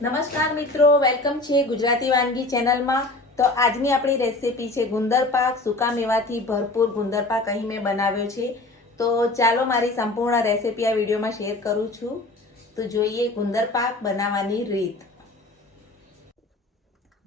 નમસ્કાર મિત્રો વેલકમ છે ગુજરાતી વાનગી ચેનલમાં તો આજની આપણી રેસિપી છે ગુંદર પાક સૂકા મેવાથી ભરપૂર ગુંદર પાક અહીં મેં બનાવ્યો છે તો ચાલો મારી સંપૂર્ણ રેસિપી આ વિડીયોમાં શેર કરું છું તો જોઈએ ગુંદર પાક બનાવવાની રીત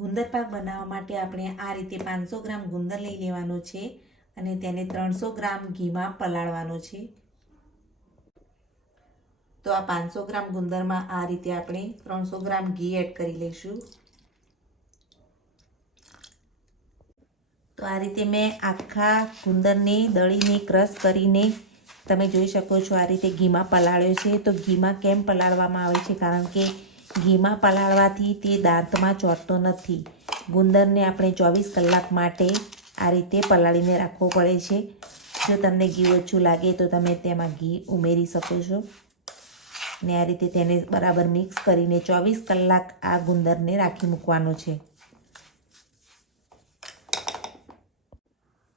ગુંદર પાક બનાવવા માટે આપણે આ રીતે પાંચસો ગ્રામ ગુંદર લઈ લેવાનો છે અને તેને ત્રણસો ગ્રામ ઘીમાં પલાળવાનો છે તો આ પાંચસો ગ્રામ ગુંદરમાં આ રીતે આપણે ત્રણસો ગ્રામ ઘી એડ કરી લઈશું તો આ રીતે મેં આખા ગુંદરને દળીને ક્રશ કરીને તમે જોઈ શકો છો આ રીતે ઘીમાં પલાળ્યો છે તો ઘીમાં કેમ પલાળવામાં આવે છે કારણ કે ઘીમાં પલાળવાથી તે દાંતમાં ચોટતો નથી ગુંદરને આપણે ચોવીસ કલાક માટે આ રીતે પલાળીને રાખવો પડે છે જો તમને ઘી ઓછું લાગે તો તમે તેમાં ઘી ઉમેરી શકો છો ને આ રીતે તેને બરાબર મિક્સ કરીને ચોવીસ કલાક આ ગુંદરને રાખી મૂકવાનો છે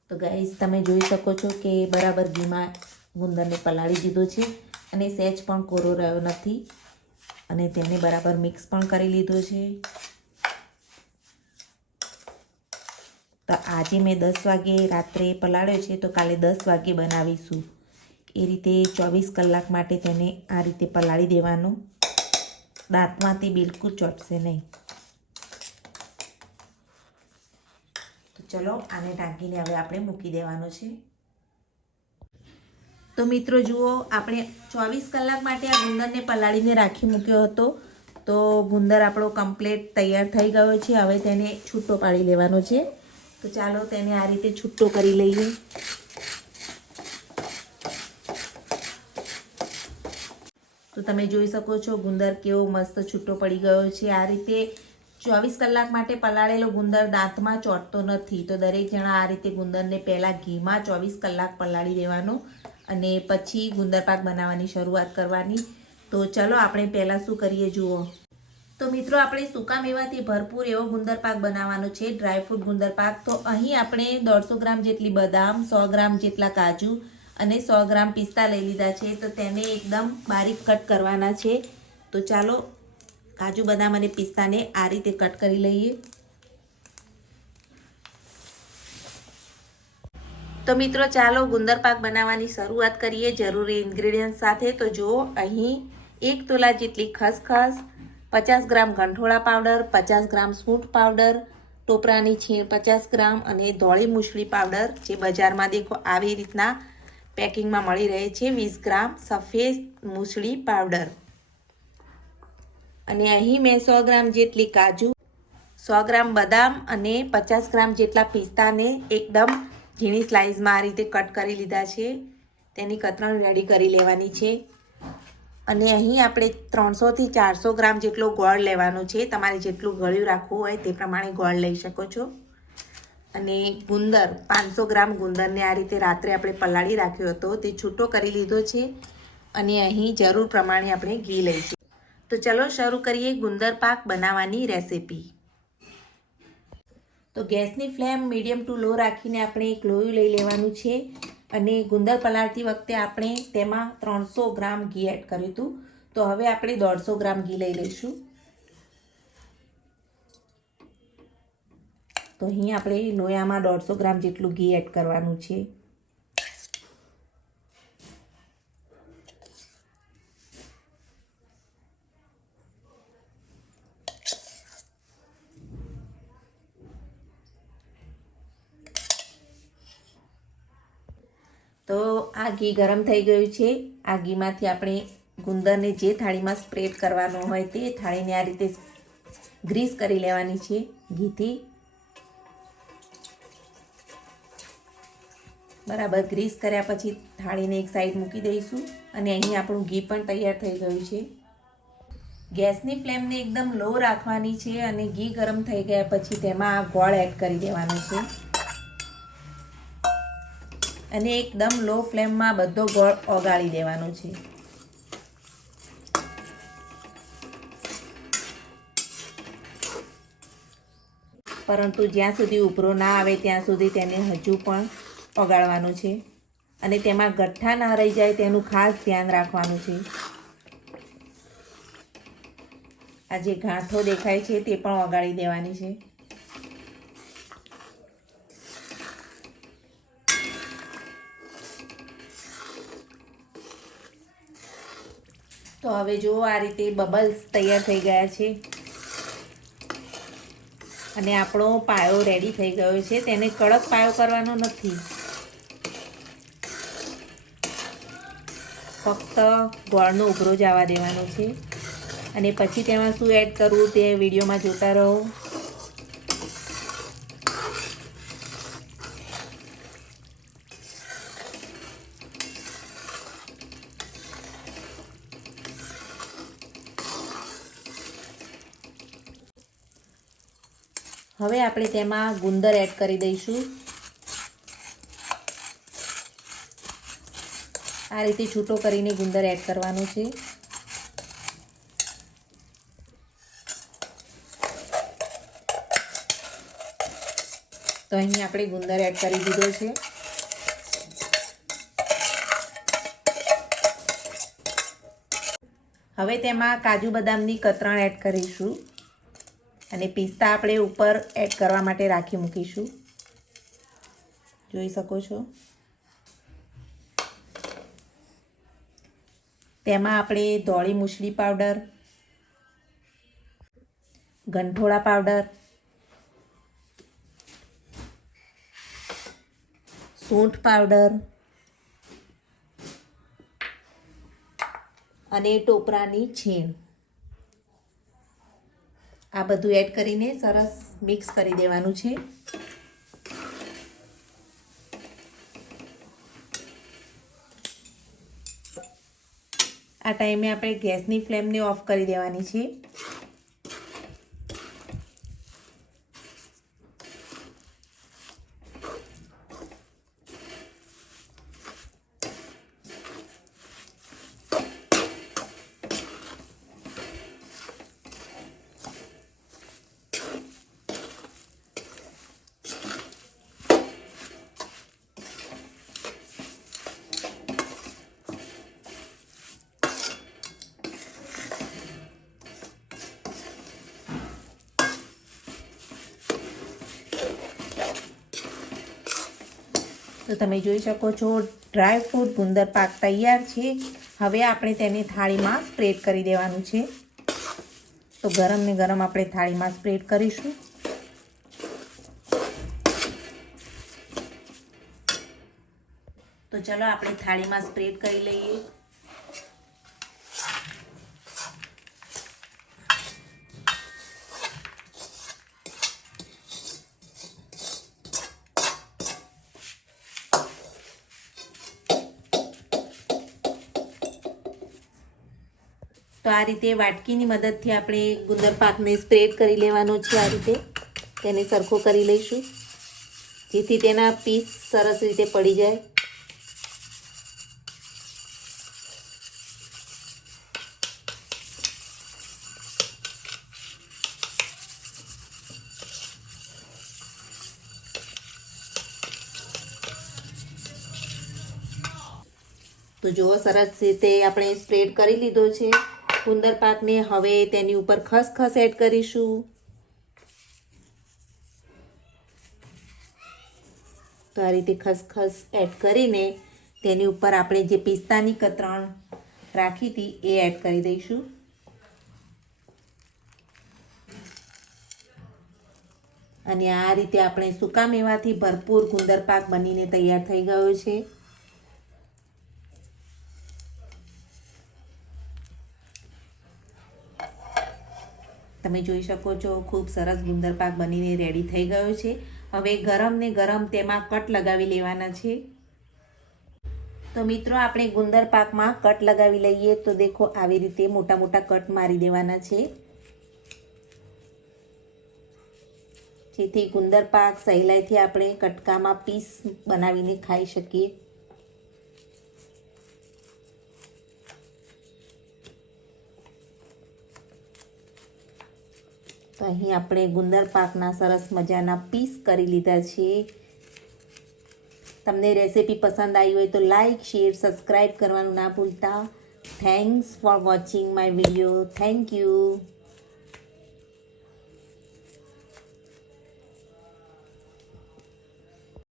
તો ગાઈઝ તમે જોઈ શકો છો કે બરાબર ઘીમાં ગુંદરને પલાળી દીધો છે અને સહેજ પણ કોરો રહ્યો નથી અને તેને બરાબર મિક્સ પણ કરી લીધો છે તો આજે મેં દસ વાગે રાત્રે પલાળ્યો છે તો કાલે દસ વાગે બનાવીશું એ રીતે ચોવીસ કલાક માટે તેને આ રીતે પલાળી દેવાનું દાંતમાં તે બિલકુલ ચોટશે નહીં તો ચલો આને ઢાંકીને હવે આપણે મૂકી દેવાનું છે તો મિત્રો જુઓ આપણે ચોવીસ કલાક માટે આ ગુંદરને પલાળીને રાખી મૂક્યો હતો તો ગુંદર આપણો કમ્પ્લેટ તૈયાર થઈ ગયો છે હવે તેને છૂટો પાડી લેવાનો છે તો ચાલો તેને આ રીતે છૂટો કરી લઈએ તો તમે જોઈ શકો છો ગુંદર કેવો મસ્ત છૂટો પડી ગયો છે આ રીતે ચોવીસ કલાક માટે પલાળેલો ગુંદર દાંતમાં ચોંટતો નથી તો દરેક જણા આ રીતે ગુંદરને પહેલાં ઘીમાં ચોવીસ કલાક પલાળી દેવાનો અને પછી ગુંદર પાક બનાવવાની શરૂઆત કરવાની તો ચલો આપણે પહેલાં શું કરીએ જુઓ તો મિત્રો આપણે સૂકા મેવાથી ભરપૂર એવો ગુંદર પાક બનાવવાનો છે ડ્રાયફ્રૂટ ગુંદર પાક તો અહીં આપણે દોઢસો ગ્રામ જેટલી બદામ સો ગ્રામ જેટલા કાજુ અને સો ગ્રામ પિસ્તા લઈ લીધા છે તો તેને એકદમ બારીક કટ કરવાના છે તો ચાલો કાજુ બદામ અને પિસ્તાને આ રીતે કટ કરી લઈએ તો મિત્રો ચાલો ગુંદર પાક બનાવવાની શરૂઆત કરીએ જરૂરી ઇન્ગ્રેડિયન્ટ સાથે તો જો અહીં એક તોલા જેટલી ખસખસ પચાસ ગ્રામ ગંઠોળા પાવડર પચાસ ગ્રામ સૂંઠ પાવડર ટોપરાની છીણ પચાસ ગ્રામ અને ધોળી મૂછળી પાવડર જે બજારમાં દેખો આવી રીતના પેકિંગમાં મળી રહે છે વીસ ગ્રામ સફેદ મૂસળી પાવડર અને અહીં મેં સો ગ્રામ જેટલી કાજુ સો ગ્રામ બદામ અને પચાસ ગ્રામ જેટલા પિસ્તાને એકદમ ઝીણી સ્લાઇઝમાં આ રીતે કટ કરી લીધા છે તેની કતરણ રેડી કરી લેવાની છે અને અહીં આપણે ત્રણસોથી ચારસો ગ્રામ જેટલો ગોળ લેવાનો છે તમારે જેટલું ગળ્યું રાખવું હોય તે પ્રમાણે ગોળ લઈ શકો છો અને ગુંદર પાંચસો ગ્રામ ગુંદરને આ રીતે રાત્રે આપણે પલાળી રાખ્યો હતો તે છૂટો કરી લીધો છે અને અહીં જરૂર પ્રમાણે આપણે ઘી લઈશું તો ચલો શરૂ કરીએ ગુંદર પાક બનાવવાની રેસીપી તો ગેસની ફ્લેમ મીડિયમ ટુ લો રાખીને આપણે એક લોયું લઈ લેવાનું છે અને ગુંદર પલાળતી વખતે આપણે તેમાં ત્રણસો ગ્રામ ઘી એડ કર્યું હતું તો હવે આપણે દોઢસો ગ્રામ ઘી લઈ લઈશું તો અહીં આપણે લોયામાં દોઢસો ગ્રામ જેટલું ઘી એડ કરવાનું છે તો આ ઘી ગરમ થઈ ગયું છે આ ઘીમાંથી આપણે ગુંદરને જે થાળીમાં સ્પ્રેડ કરવાનો હોય તે થાળીને આ રીતે ગ્રીસ કરી લેવાની છે ઘીથી બરાબર ગ્રીસ કર્યા પછી થાળીને એક સાઈડ મૂકી દઈશું અને અહીં આપણું ઘી પણ તૈયાર થઈ ગયું છે ગેસની ફ્લેમને એકદમ લો રાખવાની છે અને ઘી ગરમ થઈ ગયા પછી તેમાં આ ગોળ એડ કરી દેવાનો છે અને એકદમ લો ફ્લેમમાં બધો ગોળ ઓગાળી દેવાનો છે પરંતુ જ્યાં સુધી ઉભરો ના આવે ત્યાં સુધી તેને હજુ પણ ઓગાળવાનું છે અને તેમાં ગઠ્ઠા ના રહી જાય તેનું ખાસ ધ્યાન રાખવાનું છે આ જે ગાંઠો દેખાય છે તે પણ ઓગાળી દેવાની છે તો હવે જો આ રીતે બબલ્સ તૈયાર થઈ ગયા છે અને આપણો પાયો રેડી થઈ ગયો છે તેને કડક પાયો કરવાનો નથી ફક્ત ગોળનો ઉભરો જ આવવા દેવાનો છે અને પછી તેમાં શું એડ કરવું તે વિડીયોમાં જોતા રહો હવે આપણે તેમાં ગુંદર એડ કરી દઈશું આ રીતે છૂટો કરીને ગુંદર એડ કરવાનો છે તો અહીં આપણે ગુંદર એડ કરી દીધો છે હવે તેમાં કાજુ બદામની કતરણ એડ કરીશું અને પિસ્તા આપણે ઉપર એડ કરવા માટે રાખી મૂકીશું જોઈ શકો છો તેમાં આપણે ધોળી મૂછલી પાવડર ગંઠોળા પાવડર સૂંઠ પાવડર અને ટોપરાની છીણ આ બધું એડ કરીને સરસ મિક્સ કરી દેવાનું છે આ ટાઈમે આપણે ગેસની ફ્લેમને ઓફ કરી દેવાની છે તો તમે જોઈ શકો છો ડ્રાયફ્રૂટ ફ્રૂટ ગુંદર પાક તૈયાર છે હવે આપણે તેને થાળીમાં સ્પ્રેડ કરી દેવાનું છે તો ગરમ ને ગરમ આપણે થાળીમાં સ્પ્રેડ કરીશું તો ચલો આપણે થાળીમાં સ્પ્રેડ કરી લઈએ તો આ રીતે વાટકીની મદદથી આપણે ગુંદર પાકને સ્પ્રેડ કરી લેવાનો છે આ રીતે તેને સરખો કરી લઈશું જેથી તેના પીસ સરસ રીતે પડી જાય તો જુઓ સરસ રીતે આપણે સ્પ્રેડ કરી લીધો છે ગુંદર પાકને હવે તેની ઉપર ખસખસ એડ કરીશું તો આ રીતે ખસખસ એડ કરીને તેની ઉપર આપણે જે પિસ્તાની કતરણ રાખી હતી એ એડ કરી દઈશું અને આ રીતે આપણે સૂકા મેવાથી ભરપૂર ગુંદર પાક બનીને તૈયાર થઈ ગયો છે તમે જોઈ શકો છો ખૂબ સરસ ગુંદર પાક બનીને રેડી થઈ ગયો છે હવે ગરમ ને ગરમ તેમાં કટ લગાવી લેવાના છે તો મિત્રો આપણે ગુંદર પાકમાં કટ લગાવી લઈએ તો દેખો આવી રીતે મોટા મોટા કટ મારી દેવાના છે જેથી ગુંદર પાક સહેલાઈથી આપણે કટકામાં પીસ બનાવીને ખાઈ શકીએ અહીં આપણે ગુંદર પાકના સરસ મજાના પીસ કરી લીધા છે તમને રેસિપી પસંદ આવી હોય તો લાઇક શેર સબસ્ક્રાઈબ કરવાનું ના ભૂલતા thanks for watching my video thank you